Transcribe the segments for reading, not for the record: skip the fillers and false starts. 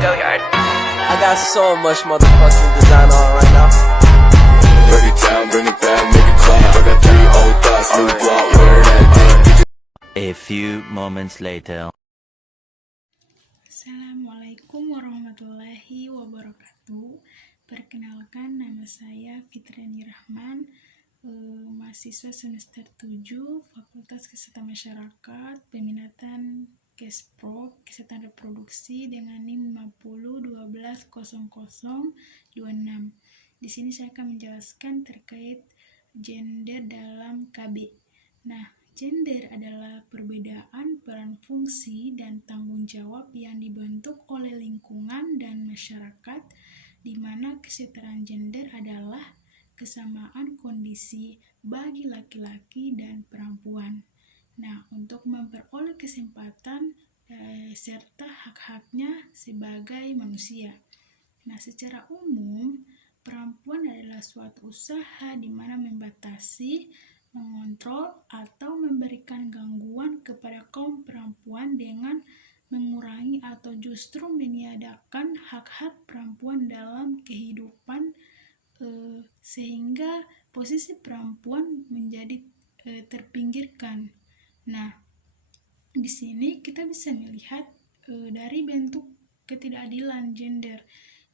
Go yard. I got so much motherfucking design on right now. Break it down, bring it back, make it clap. I got 3 old thoughts, new guap, where that thing. A few moments later. Assalamualaikum warahmatullahi wabarakatuh. Perkenalkan, nama saya Fitriani Rahman, mahasiswa semester 7 Fakultas Kesehatan Masyarakat, peminatan Kespro Kesehatan Reproduksi dengan NIM 50120026. Di sini saya akan menjelaskan terkait gender dalam KB. Nah, gender adalah perbedaan peran fungsi dan tanggung jawab yang dibentuk oleh lingkungan dan masyarakat, di mana kesetaraan gender adalah kesamaan kondisi bagi laki-laki dan perempuan. Nah, untuk memperoleh kesempatan serta hak-haknya sebagai manusia. Nah, secara umum, perempuan adalah suatu usaha di mana membatasi, mengontrol, atau memberikan gangguan kepada kaum perempuan dengan mengurangi atau justru meniadakan hak-hak perempuan dalam kehidupan, sehingga posisi perempuan menjadi terpinggirkan. Nah, di sini kita bisa melihat dari bentuk ketidakadilan gender,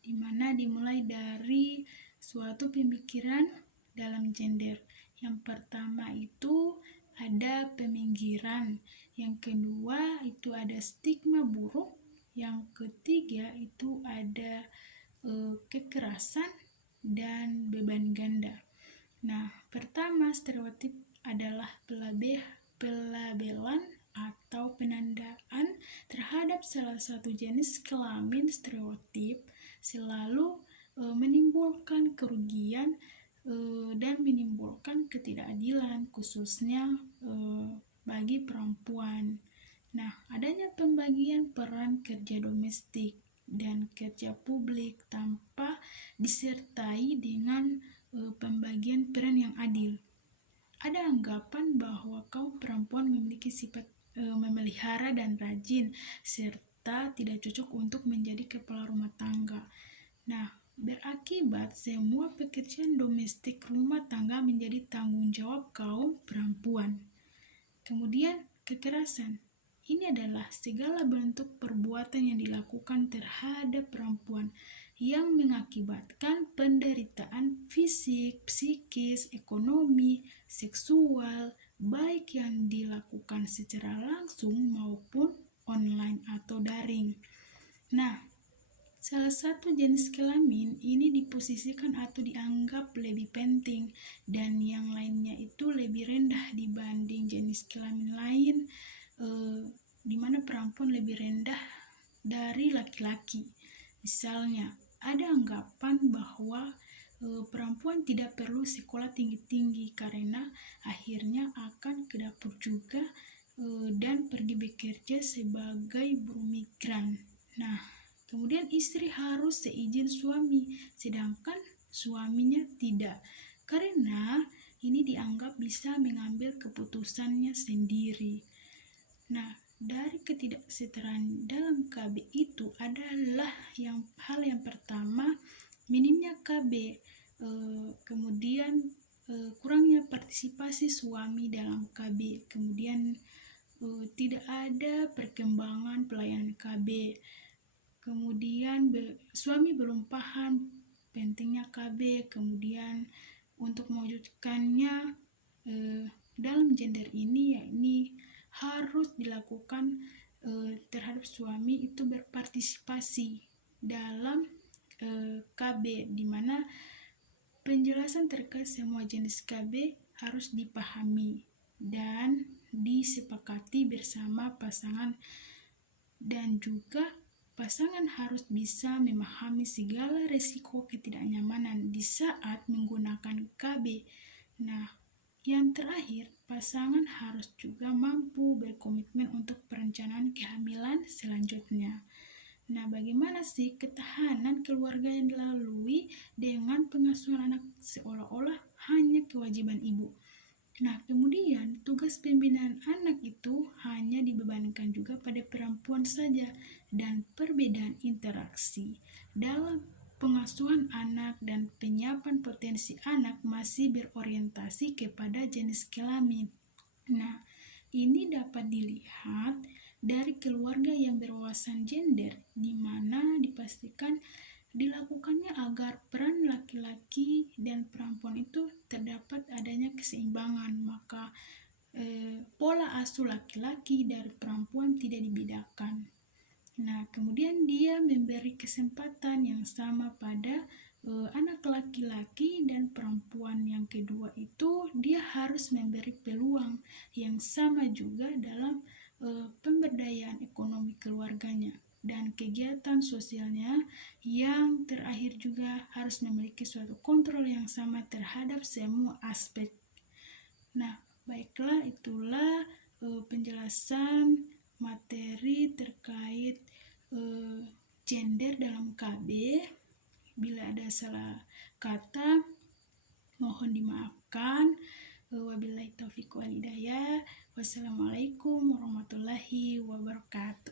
di mana dimulai dari suatu pemikiran dalam gender. Yang pertama itu ada peminggiran, yang kedua itu ada stigma buruk, yang ketiga itu ada kekerasan dan beban ganda. Nah, pertama, stereotip adalah pelabelan atau penandaan terhadap salah satu jenis kelamin. Stereotip selalu menimbulkan kerugian dan menimbulkan ketidakadilan, khususnya bagi perempuan. Nah, adanya pembagian peran kerja domestik dan kerja publik tanpa disertai dengan pembagian peran yang adil. Ada anggapan bahwa kaum perempuan memiliki sifat memelihara dan rajin, serta tidak cocok untuk menjadi kepala rumah tangga. Nah, berakibat semua pekerjaan domestik rumah tangga menjadi tanggung jawab kaum perempuan. Kemudian, kekerasan. Ini adalah segala bentuk perbuatan yang dilakukan terhadap perempuan yang mengakibatkan penderitaan fisik, psikis, ekonomi, seksual, baik yang dilakukan secara langsung maupun online atau daring. Nah, salah satu jenis kelamin ini diposisikan atau dianggap lebih penting, dan yang lainnya itu lebih rendah dibanding jenis kelamin lain, di mana perempuan lebih rendah dari laki-laki. Misalnya, ada anggapan bahwa perempuan tidak perlu sekolah tinggi-tinggi karena akhirnya akan ke dapur juga dan pergi bekerja sebagai buruh migran. Nah, kemudian istri harus seizin suami, sedangkan suaminya tidak, karena ini dianggap bisa mengambil keputusannya sendiri. Nah, dari ketidaksetaraan dalam KB itu adalah hal yang pertama, minimnya KB, kemudian kurangnya partisipasi suami dalam KB, kemudian tidak ada perkembangan pelayanan KB, kemudian suami belum paham pentingnya KB, kemudian untuk mewujudkannya dalam gender ini, yakni harus dilakukan terhadap suami itu berpartisipasi dalam KB, di mana penjelasan terkait semua jenis KB harus dipahami dan disepakati bersama pasangan, dan juga pasangan harus bisa memahami segala resiko ketidaknyamanan di saat menggunakan KB. Nah, yang terakhir, pasangan harus juga mampu berkomitmen untuk perencanaan kehamilan selanjutnya. Nah, bagaimana sih ketahanan keluarga yang dilalui dengan pengasuhan anak seolah-olah hanya kewajiban ibu? Nah, kemudian tugas pembinaan anak itu hanya dibebankan juga pada perempuan saja, dan perbedaan interaksi dalam pengasuhan anak dan penyiapan potensi anak masih berorientasi kepada jenis kelamin. Nah, ini dapat dilihat dari keluarga yang berwawasan gender, di mana dipastikan dilakukannya agar peran laki-laki dan perempuan itu terdapat adanya keseimbangan, maka pola asuh laki-laki dari perempuan tidak dibedakan. Nah, kemudian dia memberi kesempatan yang sama pada anak laki-laki dan perempuan. Yang kedua itu dia harus memberi peluang yang sama juga dalam pemberdayaan ekonomi keluarganya dan kegiatan sosialnya. Yang terakhir juga harus memiliki suatu kontrol yang sama terhadap semua aspek. Nah, baiklah, itulah penjelasan materi terkait gender dalam KB. Bila ada salah kata, mohon dimaafkan. Wabillahi taufiq wal hidayah. Wassalamualaikum warahmatullahi wabarakatuh.